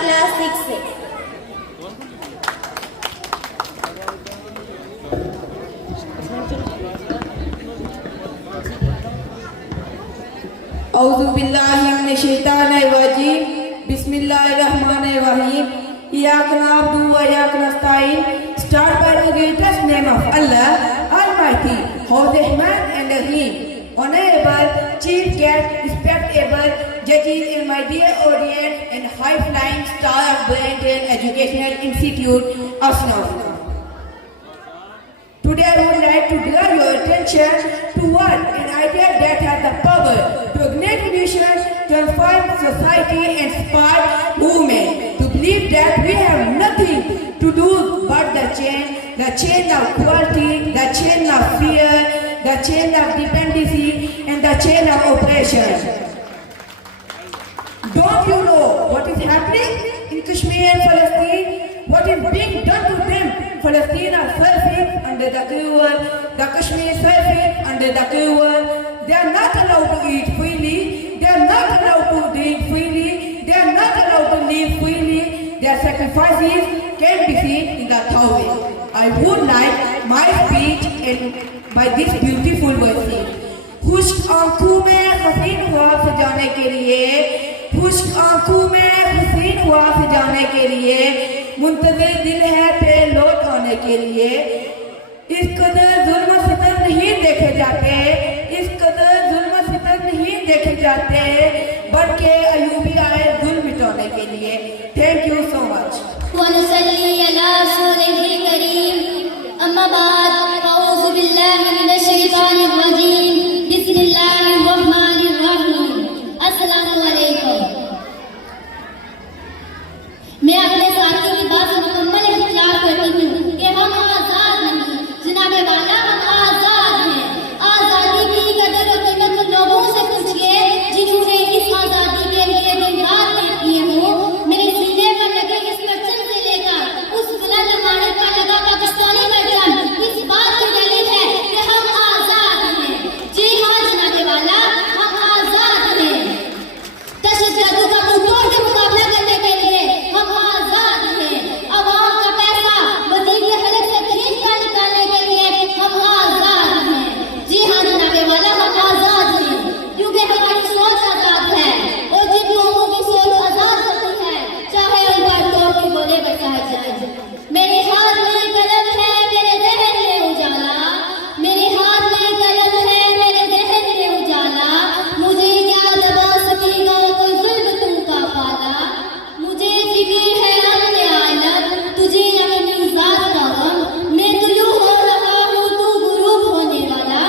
Class 6 से। औज़ु बिल्लाहि मिनश शैतानिर रजीम, बिस्मिल्लाहिर रहमानिर रहीम, इय्याका नअबुदु व इय्याका नस्तईन। Start by the greatest name of Allah, Almighty, Rahman and Rahim. Honorable Chief Guest, respectable judges, and my dear audience and high-flying star of Braintree Educational Institute, Asnaf. Today I would like to draw your attention toward an idea that has the power to ignite vision, transform society, and spark movement. To believe that we have nothing to do but the chain of cruelty, the chain of fear, the chain of dependency, and the chain of oppression. Don't you know what is happening in Kashmir and Palestine? What is being done to them? Palestine are suffering under the cruel, the Kashmir suffering under the cruel. They are not allowed to eat freely. They are not allowed to drink freely. They are not allowed to live freely. Their sacrifices can be seen in the thousands. I would like my speech by this beautiful verse. खुश्क आंखों में हसीन हुआ सजाने के लिए, खुश्क आंखों में हसीन हुआ सजाने के लिए, मुंतज़िर दिल है तेरे लौट आने के लिए। इस कदर जुल्म सितम नहीं देखे जाते, इस कदर जुल्म सितम नहीं देखे जाते, बल्कि अयूबी आए जुल्म मिटाने के लिए। Thank you so much. वनुसल्ली अला रसूलिल करीम, अम्मा बाद, अऊज़ु बिल्लाहि मिनश शैतानिर रजीम, बिस्मिल्लाहिर रहमानिर रहीम। अस्सलामु अलैकुम। मैं अपने साथी की बात से मुकम्मल इख्तिलाफ करती हूँ कि हम आज़ाद नहीं, जनाबे वाला हम आज़ाद हैं। आज़ादी की कदर और कीमत उन लोगों से पूछिए जिन्होंने इस आज़ादी के लिए दिन रात तय किए हों। मेरे सीने पर लगे इस परचम से लेकर उस बुलंद इमारत पर लगा पाकिस्तानी परचम इस बात की दलील है कि हम आज़ाद हैं। जी हाँ जनाबे वाला, हम आज़ाद हैं। तशद्दुद का मुंहतोड़ के मुकाबला करने के लिए हम आज़ाद हैं। अवाम का पैसा वज़ीर के हलक से खरीद कर निकालने के लिए हम आज़ाद हैं। जी हाँ जनाबे वाला, हम आज़ाद हैं क्योंकि हमारी सोच आज़ाद है और जिन लोगों की सोच आज़ाद होती है चाहे उन पर तोड़ के गोले बरसाए जाए। मेरे हाथ में कलम है, मेरे ज़हन में उजाला, मेरे हाथ में कलम है, मेरे ज़हन में उजाला। मुझे क्या दबा सकेगा कोई जुल्म तुमका पाला, मुझे फिक्र है अपने आलम, तुझे अपनी ज़ात का गम। मैं तुलू हो रहा हूँ, तू गुरूब होने वाला।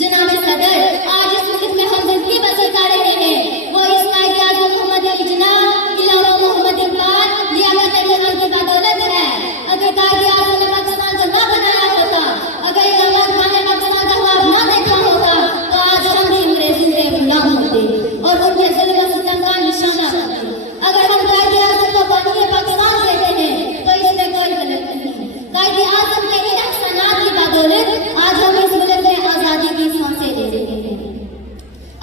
जनाब सदर, आज इस मुल्क में हम जिंदगी बसर कर रहे हैं वो इस कायद-ए-आज़म मोहम्मद अली जिन्ना, इलामा मोहम्मद इकबाल, लियाकत अली खान की बदौलत है। अगर कायद-ए-आज़म ने पाकिस्तान को ना बनाया होता, अगर इलामा खान ने पाकिस्तान का ख्वाब ना देखा होता, तो आज हम भी अंग्रेजों के गुलाम होते और उनके ज़ुल्म और सितम का निशाना बनते। अगर हम कायद-ए-आज़म को बानी पाकिस्तान कहते हैं तो इसमें कोई गलत नहीं। कायद-ए-आज़म के इन अहसानात की बदौलत आज हम इस मुल्क में आज़ादी की सांसें ले रहे हैं।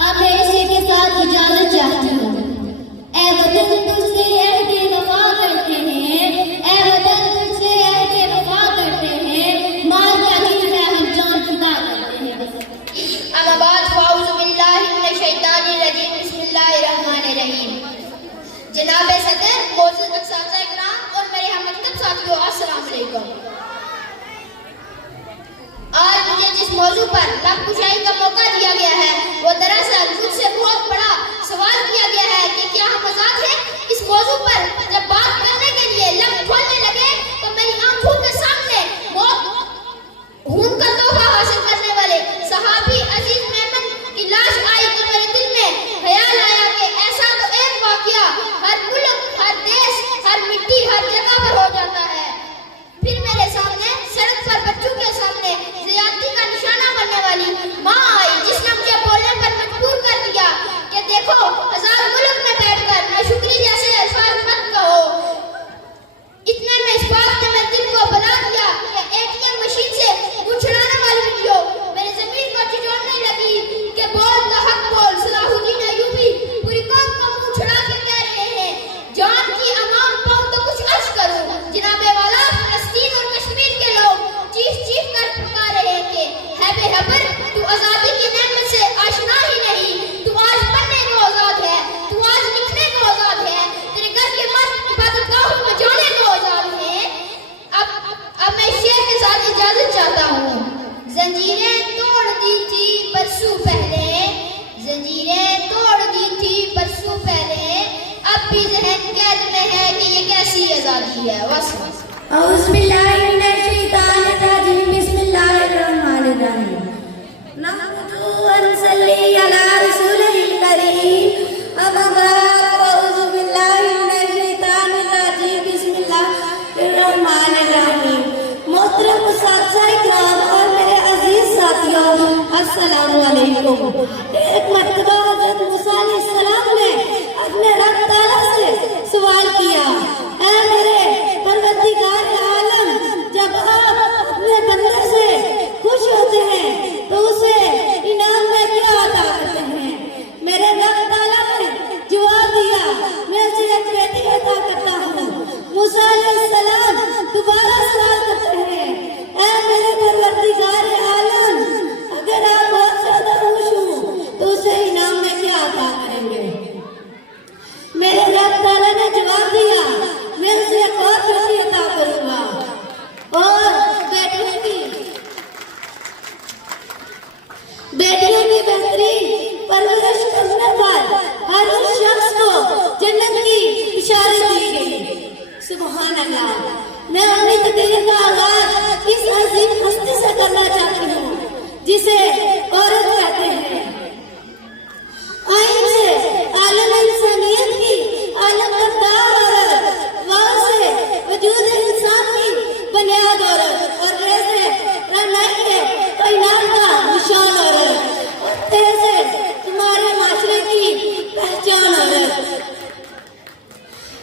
अब मैं इसी के साथ इजाजत चाहती हूँ। ऐ वतन तुझसे अहद-ए वफा करते हैं, ऐ वतन तुझसे अहद-ए वफा करते हैं, माल क्या चीज़ है हम जान फिदा करते हैं। अम्मा बाद, अऊज़ु बिल्लाहि मिनश शैतानिर रजीम, बिस्मिल्लाहिर रहमानिर रहीम। जनाबे सदर, मौजूद असातिज़ा इकराम और मेरे हममकतब साथियों, अस्सलाम वालेकुम। आज मुझे जिस मौजू पर लफ्ज़-कुशाई का मौका दिया गया है वो दरअसल मुझसे बहुत बड़ा सवाल किया गया है कि क्या हम आज़ाद हैं। इस मौजू पर जब बात करने के लिए लफ्ज़ खोलने लगे तो मेरी आंखों के सामने मौत खून का तोहफा हासिल करने वाले सहाबी अजीज मेमन की लाश आई तो मेरे दिल में ख्याल आया कि ऐसा तो एक वाक़या हर मुल्क, हर देश, हर मिट्टी, हर जगह पर हो जाता है। फिर मेरे सामने सड़क पर बच्चों के सामने ज़ियादती का निशाना बनने वाली माँ आई जिसने मुझे बोलने पर मजबूर कर दिया कि देखो आज़ाद मुल्क में बैठकर ना शुक्री जैसे अल्फाज मत कहो, अदा दी है। बस औज़ुबिल्लाहिमिनश्शैतानिर्रजीम बिस्मिल्लाहिर्रहमानिर्रहीम नहमदु व नसल्ली अला रसूलिल करीम अम्मा बाद औज़ुबिल्लाहिमिनश्शैतानिर्रजीम बिस्मिल्लाहिर्रहमानिर्रहीम। मोहतरम मुसाफिर-ए-किराम और मेरे अजीज साथियों, अस्सलामु अलैकुम। एक मर्तबा हज़रत मूसा अलैहिस्सलाम ने अपने रब ताला से सवाल किया, ऐ मेरे परवरदिगार आलम, जब आप अपने बंदे से खुश होते हैं तो उसे इनाम में क्या अता करते हैं? मेरे रब ताला ने जवाब दिया, मैं उसे एक बेटी अता करता हूँ। मूसा अलैहिस्सलाम दोबारा सवाल करते हैं, ऐ मेरे परवरदिगार आलम, अगर आप बहुत ज्यादा खुश हो तो उसे इनाम में क्या अता करेंगे? मेरे रब ताला ने जवाब दिया, मैं उसे एक और बेटी अता करूंगा। और बेटियों की बेहतरीन परवरिश करने पर हर उस शख्स को जन्नत की बिशारत दी गई। सुभान अल्लाह। मैं अपनी तकरीर का आगाज इस अजीम हस्ती से करना चाहती हूँ जिसे औरत कहते हैं। आइन से आलम इंसानियत की आलम करदार औरत, वाव से वजूद इंसान की बुनियाद औरत, और रे से रहनुमाई के कायनात का निशान औरत, और ते से तुम्हारे माशरे की पहचान औरत।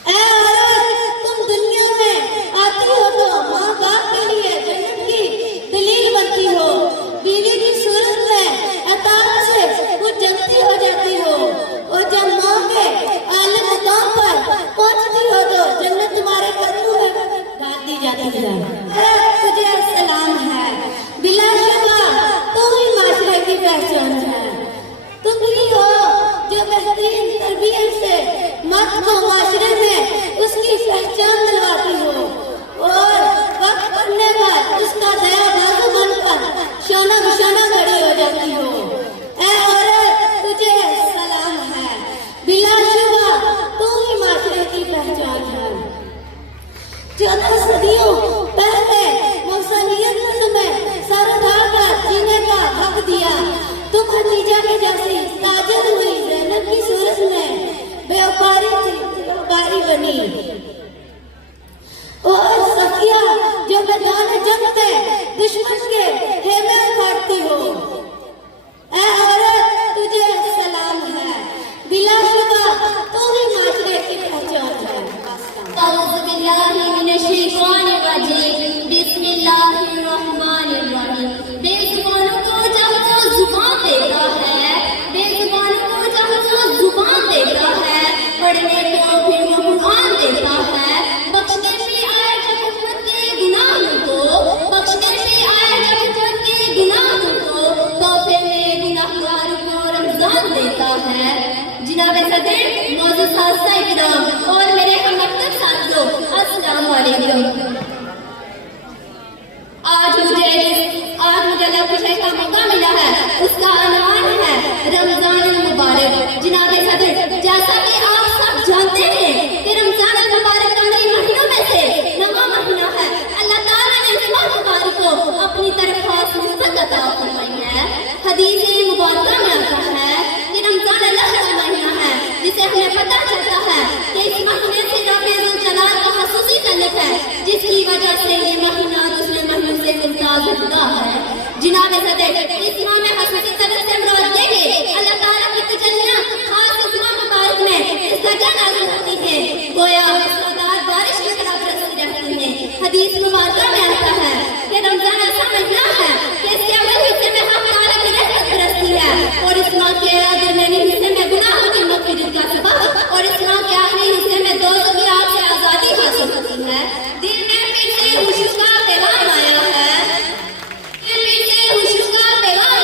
ऐ औरत, तुम दुनिया में आती हो तो माँ बाप के लिए जन्नत की दलील बनती हो, बीवी की सूरत में अताअत से कुछ जमती हो जाती हो, और जब माँ के आले मकाम पर पहुँचती हो तो जन्नत तुम्हारे कदमों में डाल दी जाती है। तुझे सलाम है, बिलाशुबा तू ही माशरे की पहचान है। तुम ही हो जो बेहतरीन तरबियत से मर्द को माशरे में उसकी पहचान दिलवाती हो, और वक्त पड़ने पर उसका दया बाजू बनकर शोना बिशाना खड़ी हो जाती हो। ऐ औरत, तुझे सलाम है, बिलाशुबा तू ही माशरे की पहचान है। 14 सदियों पहले मौसमियत ने तुम्हें सर उठाकर जीने का हक दिया। तुम खदीजा के जैसी ताजर हुई ज़ैनब की सूरत में बेवफारी बनी, और सफिया जो मैदान जंग में दुश्मन के खेमे उखाड़ती हो। ऐ औरत, तुझे सलाम है, बिलाशुबा तू ही माशरे की पहचान है। औज़ुबिल्लाहिमिनश्शैतानिर्रजीम बिस्मिल्लाहिर्रहमानिर्रहीम। बेज़ुबानों को जब जो जुबान देता है, बेज़ुबानों को जब जो जुबान देता है, पढ़ने को फिर वो कुरान देता है। बख्शने पे आए जब उम्मत के गुनाहों को, बख्शने पे आए जब उम्मत के गुनाहों को, तोहफे में गुनाहगार को रमजान देता है। जिनाबे सदर, मौजूद साथ-साथ और मेरे हमदर्द साथियों, अस्सलाम वालेकुम। आज मुझे अल्लाह की का मौका मिला है, उसका अनवान है रमजान मुबारक। जिनाबे सदर, जैसा कि आप सब जानते हैं कि रमजान मुबारक के महीनों में से 9वां महीना है। अल्लाह ताला ने इस मुबारक को अपनी तरफ खास निस्बत अता फरमाई है। हदीस मुबारक में आता है कि रमजान अल्लाह का महीना है, जिसे हमें पता चलता है कि इस महीने से रब्बुल जलाल का खसूसी ताल्लुक है, जिसकी वजह से ये महीना दूसरे महीनों से मुमताज होता है। जिनाबे सदर, इस माह में खसूसी ताल्लुक से मुराद ये है अल्लाह ताला की तजल्लियां खास इस माह मुबारक में इस दर्जा नाज़िल होती है, गोया मूसलाधार बारिश की तरह बरसती रहती है। हदीस मुबारक में आता है कि रमजान ऐसा महीना है कि इसके अव्वल हिस्से में हक ताला की रहमत बरसती है, और इस माह के दरमियानी हिस्से में गुनाहों की मग़फ़िरत का सबब, और इस माह के आखिरी हिस्से में दोज़ख की आग से आज़ादी हासिल होती है। दिल में फिर से खुशी का पैगाम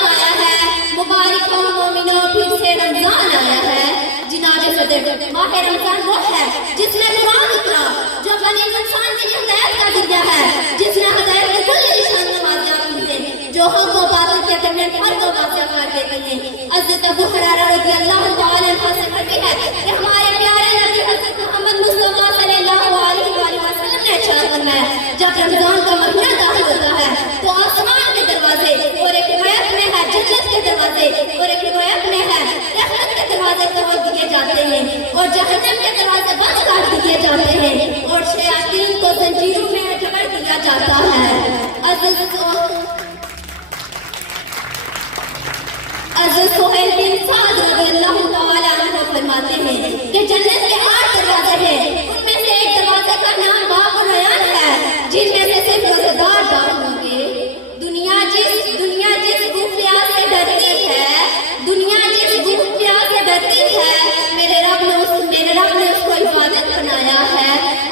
आया है, मुबारक हो मोमिनो, फिर से रमजान आया है। जिनाबे सदर, माह रमजान वो है जिसमें कुरान उतरा, जो बनी इंसान के लिए हिदायत का जरिया है, जिसने हिदायत के कुल निशान नमाज़ियाँ की हैं, जो हक़ व बातिल के दरमियान फर्क को वाज़ेह कर देती हैं। हज़रत अबू हुरैरा रज़ियल्लाहु तआला अन्हु से मरवी है कि हमारे प्यारे नबी हज़रत मोहम्मद मुस्तफ़ा सल्लल्लाहु अलैहि वसल्लम सफर में जब रमजान का महीना दाखिल होता है तो आसमान के दरवाजे और एक रिवायत में है जन्नत के दरवाजे और एक रिवायत में है रहमत के दरवाजे खोल दिए जाते हैं और जहन्नम के दरवाजे बंद कर दिए जाते हैं और शयातीन को जंजीरों में जकड़ दिया जाता है। अज़ीज़ सुहैल बिन साद रज़ियल्लाहु तआला अन्हु फरमाते हैं कि जन्नत के 8 दरवाजे हैं, उनमें से एक दरवाजे का नाम बाब रयान है, जिनमें से सिर्फ रोजेदार दाखिल होंगे। दुनिया जिस भूख प्यास से डरती है, मेरे रब ने उसको इबादत बनाया है।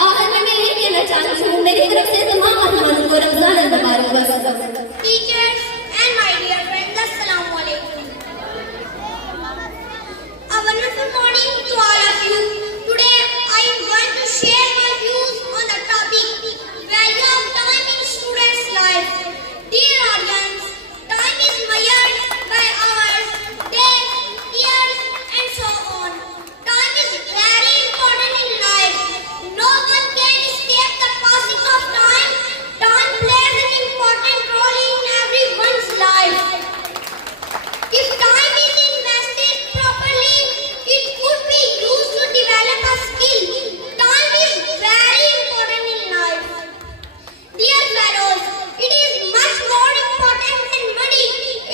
आखिर में मैं ये कहना चाहती हूँ, मेरी तरफ से तमाम मेहमानों को रमजान मुबारक। Teachers and my dear friends, Assalamu alaikum. A wonderful morning to all of you. Today I am going to share my views on the topic value of time in students' life. Dear audience, time is measured by hours, days, years and so on. Time is very important in life. No one can escape the passing of time. Time plays an important role in everyone's life. If time is invested properly, it could be used to develop a skill. Time is very important in life. Dear fellows, it is much more important than money.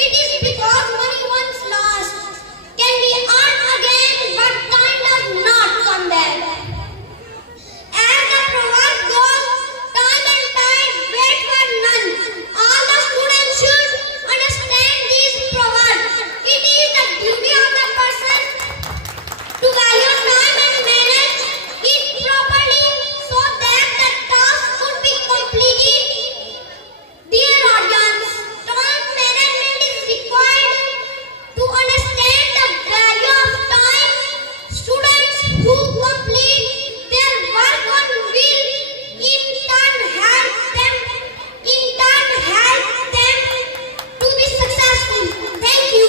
It is because money once lost can be earned again, but time does not come back. As the proverb goes, time and tide wait for none. All the students should understand this proverb. It is the duty of the person to value time and manage it properly so that the task could be completed. Dear audience, time management is required to understand the value of time. Students who complete their work on will in turn help them to be successful. Thank you.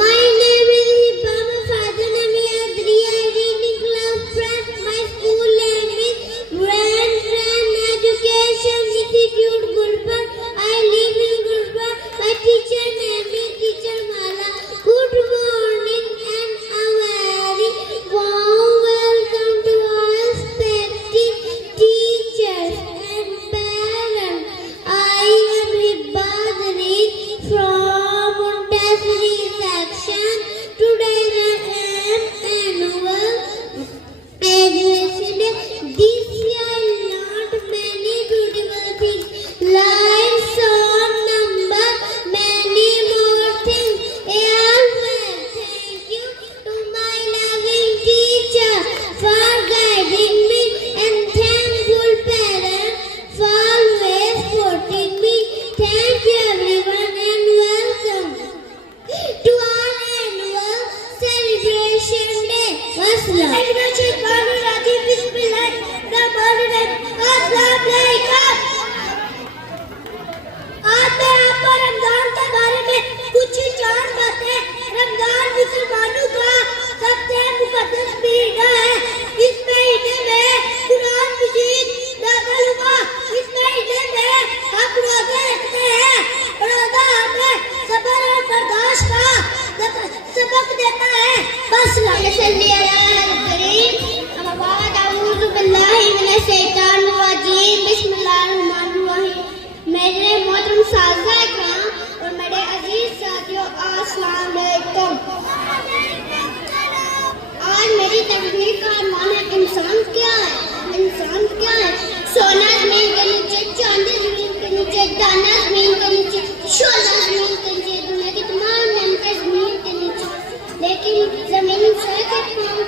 My name is Hibam Fadana Miyadri. I read in class front. My school name is Grand Education Institute Gulbar. I live in Gulbar. My teacher name is Teacher Mala. Good morning and a very warm welcome to all respected teachers and parents. I am Hibadri from Montessori section. Today I am annual education day. This year I learned many beautiful things like song, number, many more things. Thank you to my loving teacher for guiding me and thankful parents for always supporting me. Thank you everyone and welcome to our annual celebration day. आज मैं आपको रमजान के बारे में कुछ ही चार बातें। रमजान मुसलमानों का सबसे मुकद्दस महीना है। इस महीने में कुरान मजीद नाज़िल हुआ। इस महीने में हम रोजे रखते हैं। रोजा हमें सब्र और बर्दाश्त का सबक देता है। बस मेरे मोहतरम साज़ा इकराम और मेरे अजीज साथियों, अस्सलाम वालेकुम। आज मेरी तकरीर का अरमान है, इंसान क्या है? सोना जमीन के नीचे, चांदी जमीन के नीचे, दाना जमीन के नीचे, शोला जमीन के नीचे, दुनिया की तमाम नेमतें जमीन के नीचे। लेकिन जमीन से के पाँव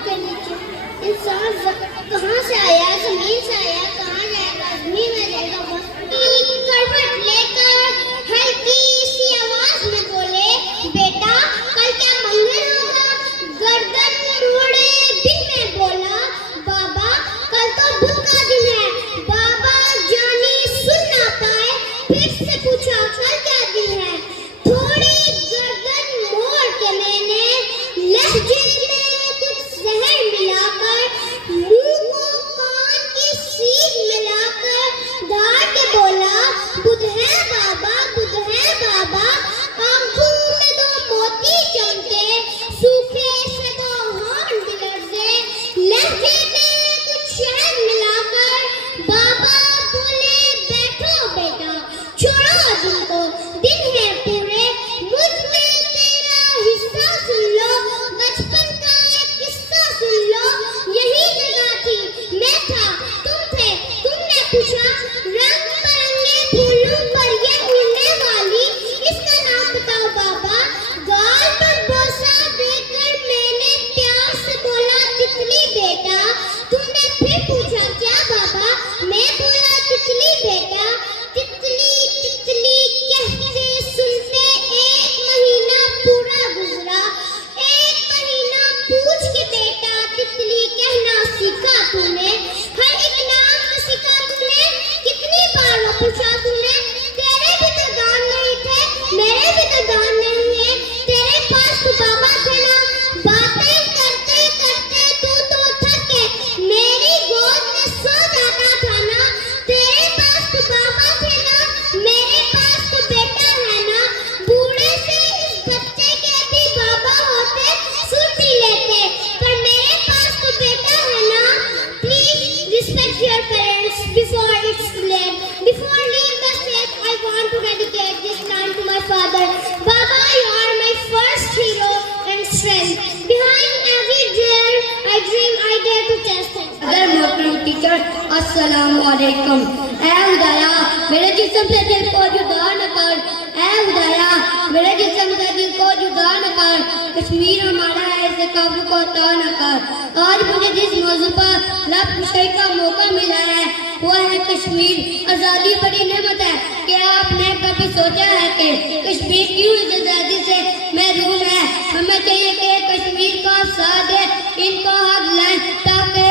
अस्सलाम वालेकुम। ऐ खुदाया मेरे जिस्म से दिल को जुदा न कर, ऐ खुदाया मेरे जिस्म से दिल को जुदा न कर, कश्मीर हमारा है इसे कब्र को अता न कर। आज मुझे जिस मौजू पर लब खुशी का मौका मिला है वो है कश्मीर। आज़ादी बड़ी नेमत है। क्या आपने कभी सोचा है कि कश्मीर क्यों इस आज़ादी से महरूम है? हमें चाहिए कि कश्मीर का साथ दे, इनको हक लें ताकि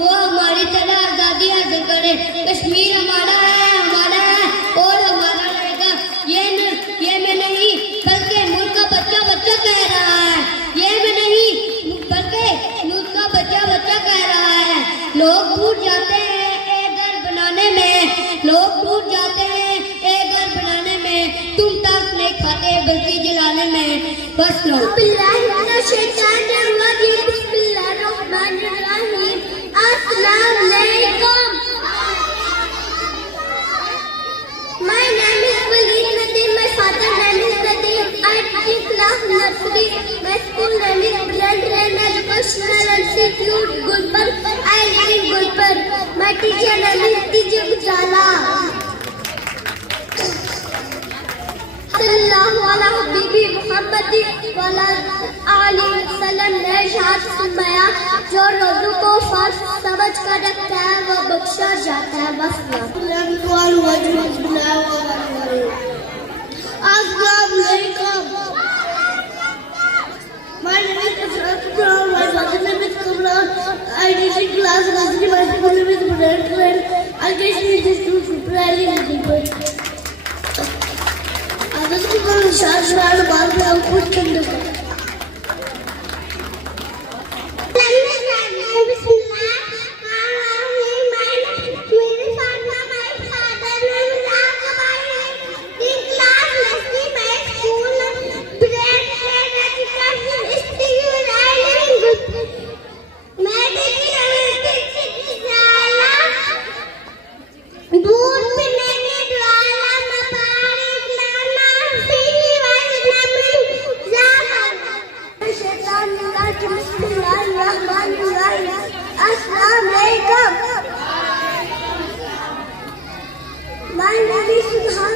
वो हमारी तरह आज़ादी हासिल करे। कश्मीर हमारा है और हमारा रहेगा। ये मैं नहीं बल्कि मुल्क का बच्चा बच्चा कह रहा है। ये मैं नहीं बल्कि मुल्क का बच्चा बच्चा कह रहा है। लोग टूट जाते हैं एक घर बनाने में, लोग टूट जाते हैं एक घर बनाने में, तुम तक नहीं खाते बस्ती जलाने में। बस लो। My name is Walid Nadeem. My father name is Nadeem. I teach class nursery. My school name is Brand Rain Educational Institute, Gulbar. I live in Gulbar. My teacher name is Teacher Ujala. सल्लल्लाहु अलैहि हबीबी मुहम्मदी वाला आली वसल्लम ने इरशाद फरमाया, जो रोज़ों को फर्ज समझ कर रखता है वो बख्शा जाता है। बस My name is Afra. My father name is Kamran. I teach class nursery. My school name is Brand Rain. I teach institute Bradley. Others people shout about the output kindergarten. My name is Subhan.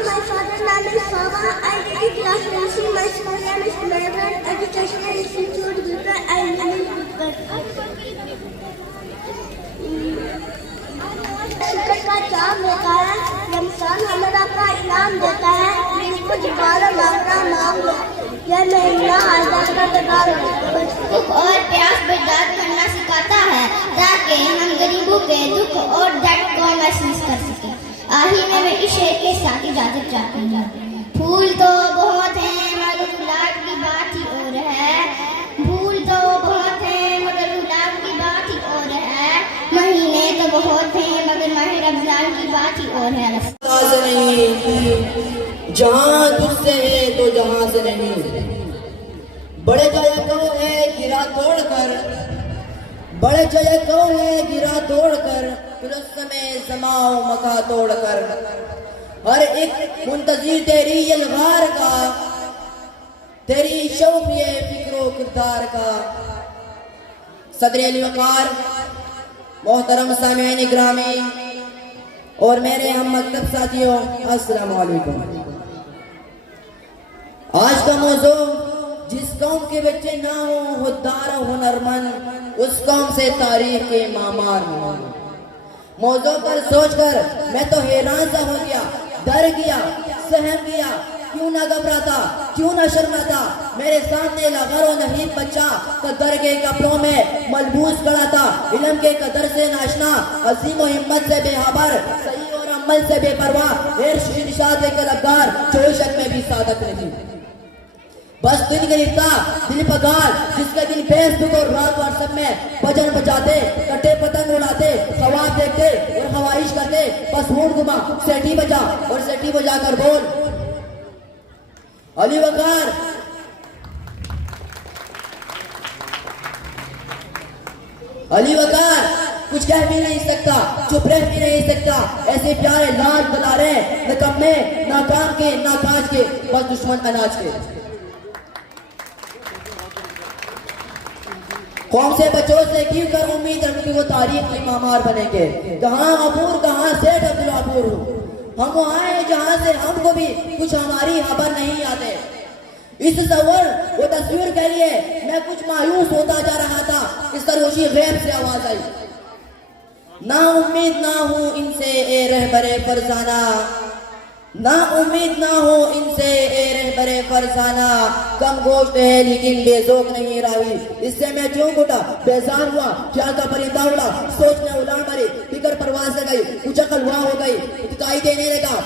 My father's name is Fama. I teach class nursery. My school name is Brand Educational Institute, Gulbar. I live in Gulbar. शुक्र का चाँद देता है, रमजान हमें अपना इनाम देता है। इसको दोबारा मांगना मांग लो, यह महीना आज़ाद का तगार भूख और प्यास बर्दाश्त करना सिखाता है ताकि हम गरीबों के दुख और दर्द को महसूस कर सकें। आखिर में मैं इस शेर के साथ इजाजत चाहती हूँ। फूल तो बहुत हैं मगर गुलाब की बात ही और है, फूल तो बहुत हैं मगर गुलाब की बात ही और है, महीने तो बहुत हैं मगर माह रमजान की बात ही और है। जहाँ तुझसे है तो जहाँ से नहीं, बड़े जय को है गिरा तोड़कर, बड़े जय को है गिरा तोड़कर, फिर उस समय समाओ मका तोड़कर, हर एक मुंतज़िर तेरी यलगार का, तेरी शौक़ ये फिक्रो किरदार का। सदर अली वक़ार, मोहतरम सामिईन ग्रामी और मेरे हम मकतब साथियों, अस्सलाम वालेकुम। आज का मौजू, जिस कौम के बच्चे ना हो हुद्दार हुनरमंद, उस कौम से तारीख के मामार हो। मौजू पर सोचकर मैं तो हैरान सा हो गया, डर गया, सहम गया। क्यों ना घबराता, क्यों ना शर्माता। मेरे सामने लागर और नहीब बच्चा कदर के कपड़ों में मलबूस खड़ा था, इल्म के कदर से नाशना, अजीम और हिम्मत से बेखबर, सही और अमल से बेपरवाह, इरशाद कलबगार, चोशक में भी सादक नहीं। बस दिन गिरता दिल पगार, जिसके दिन फेसबुक और रात व्हाट्सएप में भजन बजाते, कटे पतंग उड़ाते, ख्वाब देखते और ख्वाहिश करते, बस होंठ घुमा, सेठी बजा और सेठी बजा कर बोल अली वक़ार। अली वक़ार कुछ कह भी नहीं सकता, चुप रह भी नहीं सकता। ऐसे प्यारे लाल दुलारे, निकम्मे, नाकाम के, नाकाज के, बस दुश्मन अनाज के। कौन से बच्चों से क्यों कर उम्मीद रखती वो तारीख के मामार बनेंगे। कहाँ अबूर कहाँ सेठ अब्दुल अबूर हूँ, हम वहाँ हैं जहाँ से हमको भी कुछ हमारी खबर नहीं आते। इस तस्वर वो तस्वीर के लिए मैं कुछ मायूस होता जा रहा था, इस तरह गैब से आवाज आई, ना उम्मीद ना हो इनसे ए रहबरे फरजाना, ना उम्मीद ना हो इनसे ए रहबरे फरजाना, कम गोश्त है लेकिन बेजोक नहीं रावी। इससे मैं क्यों उठा बेजार हुआ, ख्याल का परिंदा उड़ा, सोच में उलाड़ मरी, फिक्र परवाज से गई, कुछ अकलवा हो गई, दिखाई देने लगा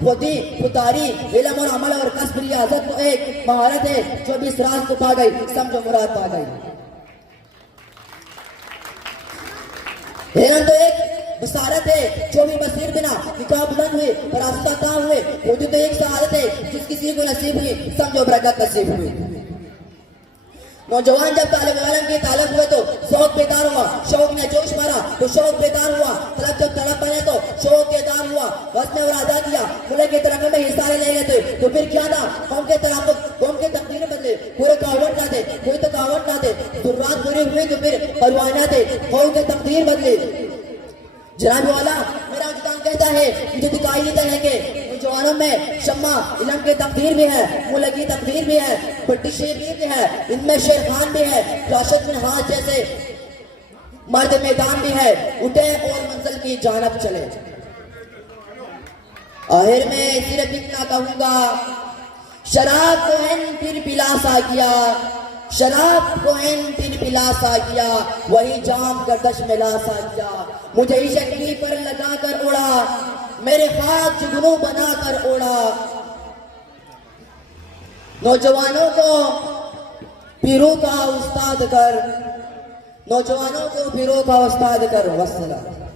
होती खुदारी इल्म और अमल और कसब रियाजत तो एक महारत है जो भी इस राज को पा गई, समझो मुराद पा गई। हेरन तो एक बसारत है जो भी बसीर बिना निकाह बुलंद हुए और आस्ता हुए, वो तो एक सहारत है जिस किसी को नसीब हुई, समझो बरकत नसीब हुई। नौजवान जब तालिब इल्म के तालब हुए तो शौक बेदार हुआ, शौक ने जोश मारा तो शौक बेदार हुआ, तलब जब तलब बने तो शौक बेदार हुआ, वक्त में इरादा किया मुल्क के तरक्की में हिस्सा ले लेते तो फिर क्या था, कौम के तरक्की कौम के तकदीर बदले, पूरे कावट ना थे कोई तो कावट ना थे, दुर्रात पूरी हुई तो फिर परवाना थे, कौम के तकदीर बदले। जनाब वाला मेरा जुदान कहता है मुझे दिखाई देता है कि जवानों में शम्मा इल्म के तकदीर भी है, मुल्क की तकदीर भी है, बट्टी शेर भी है, इनमें शेर खान भी है, राशिद बिन हाथ जैसे मर्द मैदान भी है, उठे और मंजिल की जानब चले। आखिर में सिर्फ इतना कहूंगा, शराब को है फिर पिला सा किया, शराब को है फिर पिला सा किया, वही जाम गर्दश में ला सा किया, मुझे शक्ली पर लगा कर उड़ा, मेरे खाक जुगनू बना कर उड़ा। नौजवानों को पीरों का उस्ताद कर, नौजवानों को पीरों का उस्ताद कर। वस्सलाम।